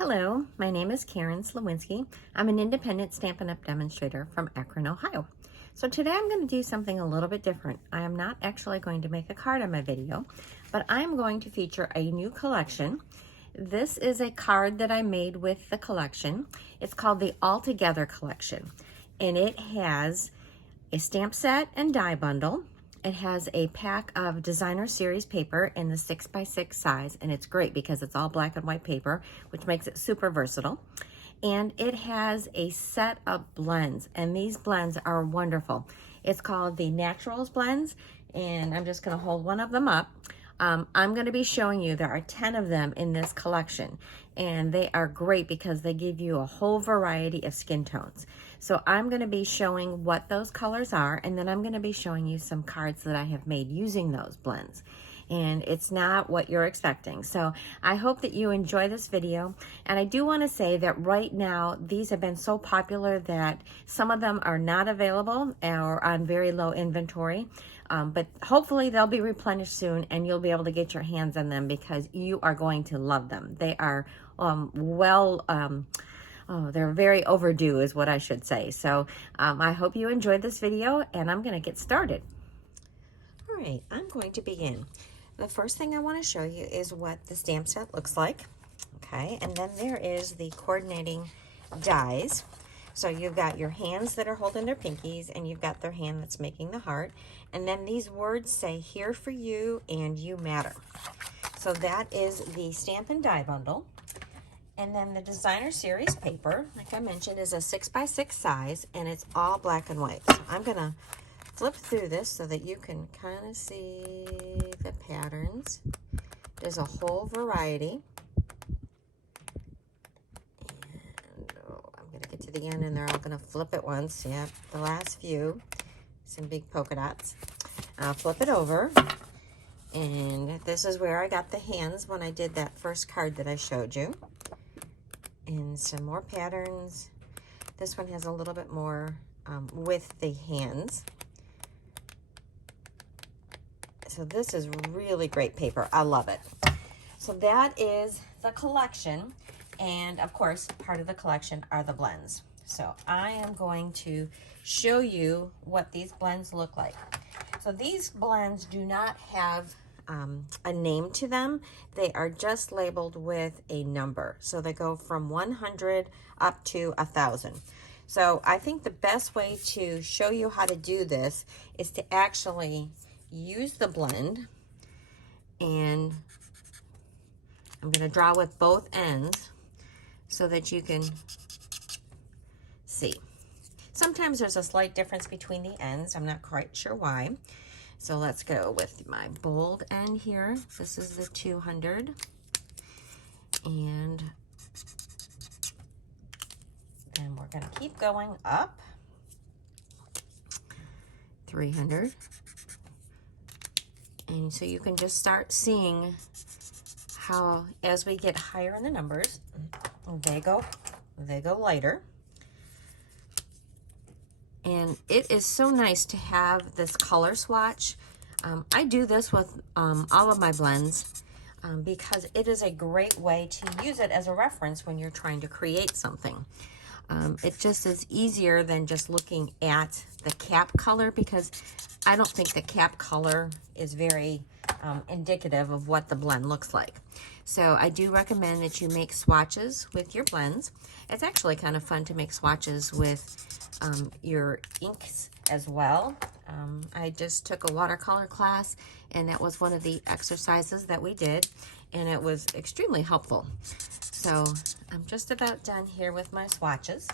Hello, my name is Karen Slawinski. I'm an independent Stampin' Up! Demonstrator from Akron, Ohio. So today I'm going to do something a little bit different. I am not actually going to make a card on my video, but I'm going to feature a new collection. This is a card that I made with the collection. It's called the All Together collection, and it has a stamp set and die bundle. It has a pack of designer series paper in the 6x6 size, and it's great because it's all black and white paper, which makes it super versatile. And it has a set of blends, and these blends are wonderful. It's called the Natural Blends, and I'm just going to hold one of them up. I'm going to be showing you, there are 10 of them in this collection, and they are great because they give you a whole variety of skin tones. So I'm going to be showing what those colors are, and then I'm going to be showing you some cards that I have made using those blends. And it's not what you're expecting. So I hope that you enjoy this video. And I do want to say that right now, these have been so popular that some of them are not available or on very low inventory. But hopefully they'll be replenished soon and you'll be able to get your hands on them because you are going to love them. They are they're very overdue is what I should say. So I hope you enjoyed this video, and I'm going to get started. All right, I'm going to begin. The first thing I want to show you is what the stamp set looks like. Okay, and then there is the coordinating dies. So you've got your hands that are holding their pinkies, and you've got their hand that's making the heart. And then these words say, "Here for you," and "You matter." So that is the stamp and die bundle. And then the designer series paper, like I mentioned, is a 6x6 size, and it's all black and white. So I'm going to flip through this so that you can kind of see the patterns. There's a whole variety. And I'm going to get to the end, and they're all going to flip at once. Yeah, the last few, some big polka dots. I'll flip it over. And this is where I got the hands when I did that first card that I showed you. And some more patterns. This one has a little bit more with the hands. So this is really great paper. I love it. So that is the collection. And of course, part of the collection are the blends. So I am going to show you what these blends look like. So these blends do not have a name to them. They are just labeled with a number. So they go from 100 up to 1,000. So I think the best way to show you how to do this is to actually use the blend, and I'm going to draw with both ends so that you can see. Sometimes there's a slight difference between the ends. I'm not quite sure why. So let's go with my bold end here. This is the 200. And then we're going to keep going up. 300. And so you can just start seeing how, as we get higher in the numbers, they go lighter. And it is so nice to have this color swatch. I do this with all of my blends because it is a great way to use it as a reference when you're trying to create something. It just is easier than just looking at the cap color, because I don't think the cap color is very indicative of what the blend looks like. So I do recommend that you make swatches with your blends. It's actually kind of fun to make swatches with your inks as well. I just took a watercolor class, and that was one of the exercises that we did, and it was extremely helpful. So I'm just about done here with my swatches.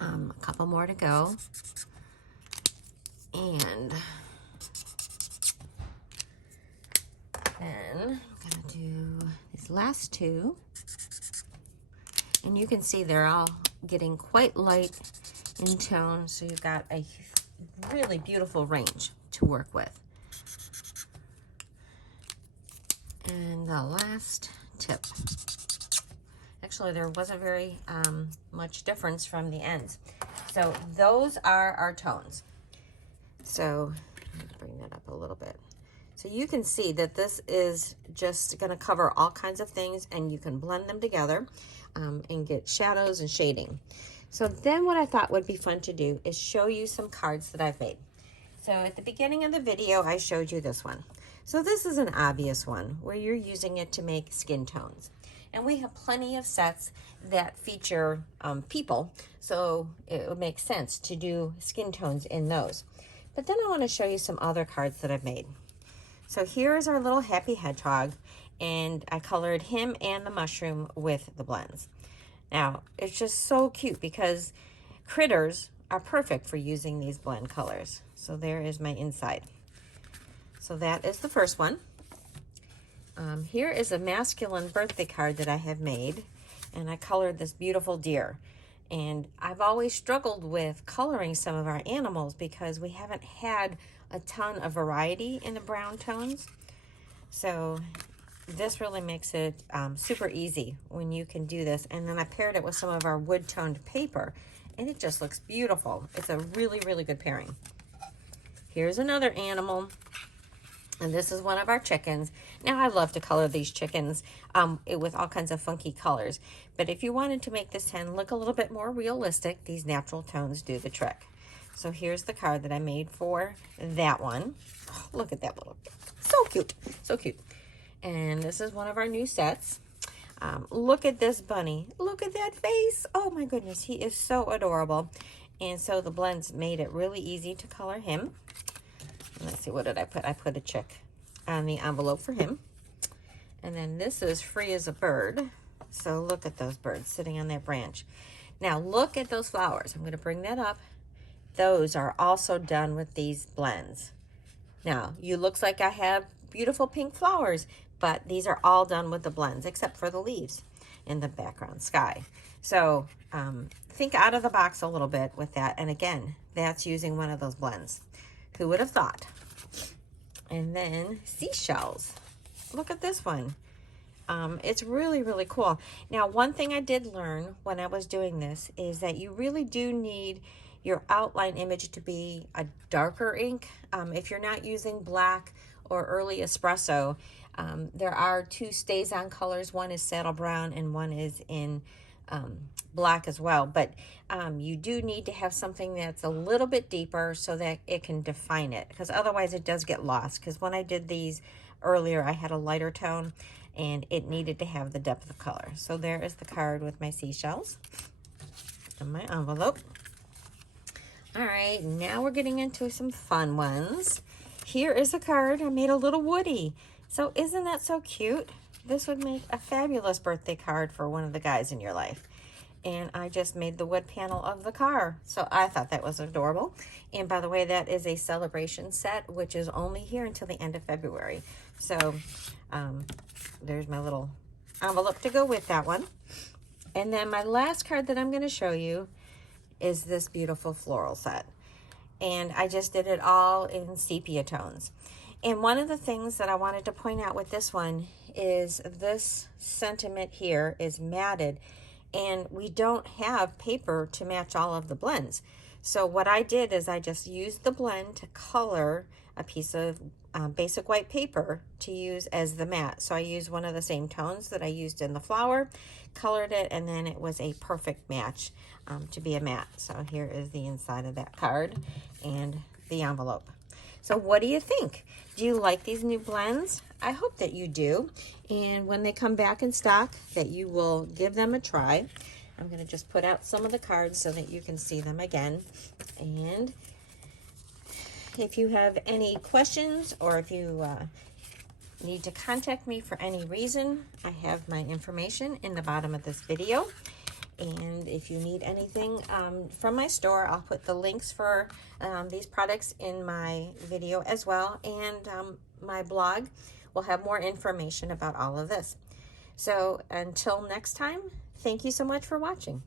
A couple more to go. And then I'm going to do these last two. And you can see they're all getting quite light in tone, so you've got a really beautiful range to work with. And the last tip. Actually, there wasn't very much difference from the ends. So those are our tones. So let's bring that up a little bit. So you can see that this is just going to cover all kinds of things, and you can blend them together and get shadows and shading. So then what I thought would be fun to do is show you some cards that I've made. So at the beginning of the video, I showed you this one. So this is an obvious one where you're using it to make skin tones. And we have plenty of sets that feature people, so it would make sense to do skin tones in those. But then I want to show you some other cards that I've made. So here is our little happy hedgehog, and I colored him and the mushroom with the blends. Now, it's just so cute because critters are perfect for using these blend colors. So there is my inside. So that is the first one. Here is a masculine birthday card that I have made, and I colored this beautiful deer. And I've always struggled with coloring some of our animals because we haven't had a ton of variety in the brown tones. So this really makes it super easy when you can do this. And then I paired it with some of our wood toned paper, and it just looks beautiful. It's a really, really good pairing. Here's another animal. And this is one of our chickens. Now, I love to color these chickens with all kinds of funky colors. But if you wanted to make this 10 look a little bit more realistic, these natural tones do the trick. So here's the card that I made for that one. Oh, look at that little, so cute, so cute. And this is one of our new sets. Look at this bunny. Look at that face. Oh my goodness, he is so adorable. And so the blends made it really easy to color him. Let's see, what did I put? I put a chick on the envelope for him. And then this is free as a bird. So look at those birds sitting on that branch. Now look at those flowers. I'm going to bring that up. Those are also done with these blends. Now, you looks like I have beautiful pink flowers, but these are all done with the blends except for the leaves in the background sky. So think out of the box a little bit with that. And again, that's using one of those blends. Who would have thought? And then seashells. Look at this one. It's really, really cool. Now, one thing I did learn when I was doing this is that you really do need your outline image to be a darker ink. If you're not using black or early espresso, there are two stays on colors. One is saddle brown and one is in black as well, but you do need to have something that's a little bit deeper so that it can define it, because otherwise it does get lost. Because when I did these earlier, I had a lighter tone and it needed to have the depth of color. So there is the card with my seashells and my envelope. All right, now we're getting into some fun ones. Here is a card. I made a little Woody. So isn't that so cute? This would make a fabulous birthday card for one of the guys in your life. And I just made the wood panel of the car. So I thought that was adorable. And by the way, that is a Sale-a-bration set, which is only here until the end of February. So there's my little envelope to go with that one. And then my last card that I'm going to show you is this beautiful floral set. And I just did it all in sepia tones. And one of the things that I wanted to point out with this one is this sentiment here is matted, and we don't have paper to match all of the blends. So what I did is I just used the blend to color a piece of basic white paper to use as the matte. So I used one of the same tones that I used in the flower, colored it, and then it was a perfect match to be a matte. So here is the inside of that card and the envelope. So what do you think? Do you like these new blends? I hope that you do. And when they come back in stock, that you will give them a try. I'm going to just put out some of the cards so that you can see them again. And if you have any questions, or if you need to contact me for any reason, I have my information in the bottom of this video. And if you need anything from my store, I'll put the links for these products in my video as well. And my blog will have more information about all of this. So until next time, thank you so much for watching.